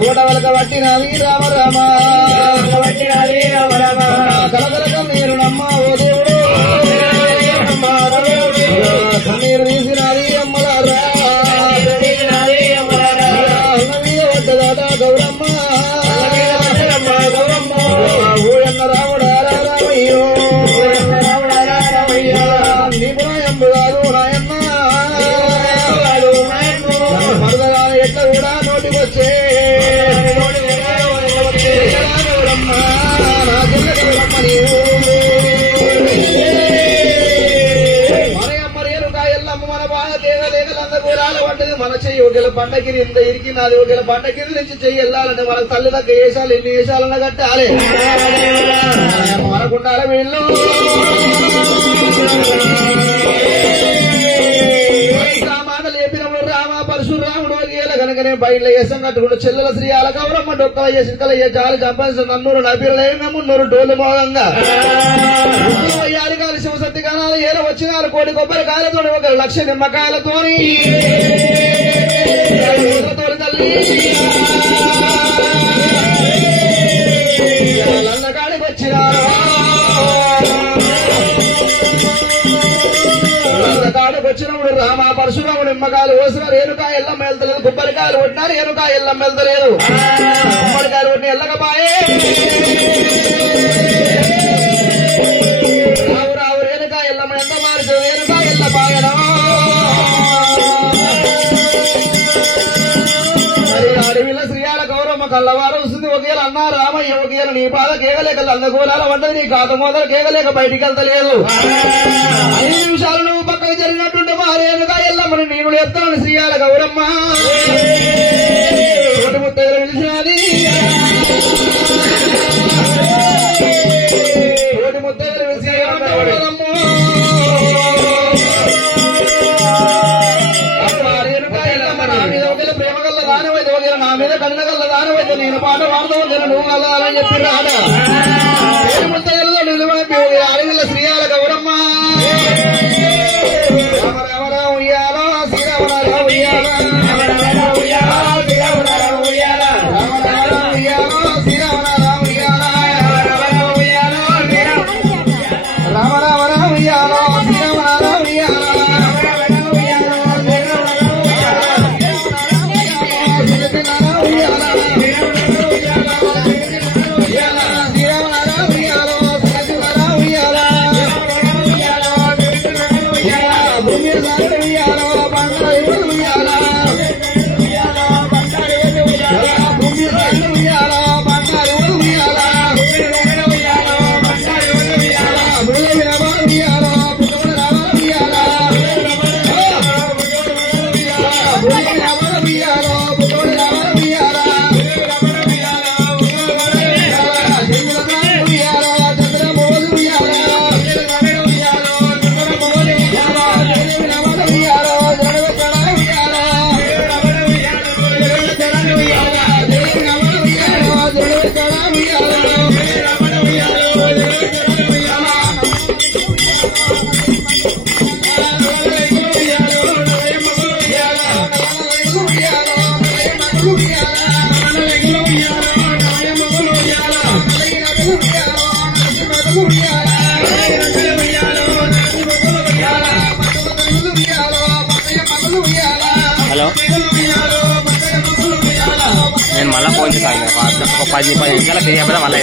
గోడవలక పట్టినది రామ రామ కలకలక మీరు నమ్మ ఓ దేవుడు కన్నీరు తీసినది అమ్మలారా వడ్డదాట గౌరమ్మ ఊయన్న రాముడా రామయ్యో నీకు నాయంబు కాదు నాయన్న మరదగా ఎట్లా కూడా నోటికొచ్చే గౌరమ్మ నా జిల్ల గౌరమ్మ నీవు మన చెయ్యి ఒకవేళ పండగిరి ఇంత ఇరికి నాది ఒకవేళ పండగిరి నుంచి చెయ్యి వెళ్ళాలంటే మనకు తల్లి దగ్గర వేసాలు ఎన్ని వేసాలన్నా కట్టాలి మనకుండాలి వీళ్ళు రామాన లేపినప్పుడు రామ పరశురాముడు కనుకనే బయట వేసం కట్టుకుంటూ చెల్లెల శ్రీ అలగౌరమ్మ డొక్కలయ్య సిక్కలయ్య చాలు చంపాల్సిన నన్నూరు నబీరలేయంగా మున్నూరు డోలు మోగంగా యారికాలు శివసత్తి కానాలు ఏదో వచ్చినారు కోటి కొబ్బరికాయలతో 1,00,000 నిమ్మకాయలతోని తల్లి లందకాడికి వచ్చినారు లందకాడికి వచ్చినప్పుడు రామ పరశురాముడు నిమ్మకాయలు కోసినారు ఏనుకాయ ఎల్లమ్మ వెళ్తలేదు కొబ్బరికాయలు కొట్టినారు ఏనుకాయ ఎల్లమ్మ వెళ్తలేదు కొబ్బరికాయలు కొట్టిన ఎల్లకపాయే రావు రేణుకాయ ఎల్లమ్మ ఎంత మార్చు రేణుకాయ ఎల్ల పాయడం అడవిలో శ్రీయాల గౌరమ్మ కళ్ళవారు వస్తుంది ఒకేలా అన్నారు రామయ్య ఒకేలా నీ పాద కేగలేక లందగూరాల వంటది నీ కాత మోదల కేగలేక బయటికి వెళ్తలేదు 5 నిమిషాలు నువ్వు పక్కకు జరిగినట్టుంటే మా రేణుకాయ ఎల్లమ్మని నేను చెప్తాను శ్రీయాల గౌరమ్మ ఒకటి ముత్తైదులు పిలిచినది ఒకటి ముత్తైదులు పిలిచి ప్రేమ గల్ల దానవైతే ఒకవేళ నా మీద కన్న గల్ల దానవైతే నేను పాట పాడతా నువ్వు కలవాలని చెప్పి రాడా అడవిల శ్రీయాల గౌరమ్మ రామ రామ రామ ఉయ్యాల శ్రీరామ రామ ఉయ్యాల రామ రామ రామ ఉయ్యాల శ్రీరామ రామ ఉయ్యాల రామ రామ రామ ఉయ్యాల శ్రీరామ రామ ఉయ్యాల రామ రామ రామ ఉయ్యాల శ్రీరామ రామ ఉయ్యాల హలో నేను మళ్ళా ఫోన్ చేస్తాను 10 నిమిషాలు ఫ్రీ అయిపోతే మళ్ళీ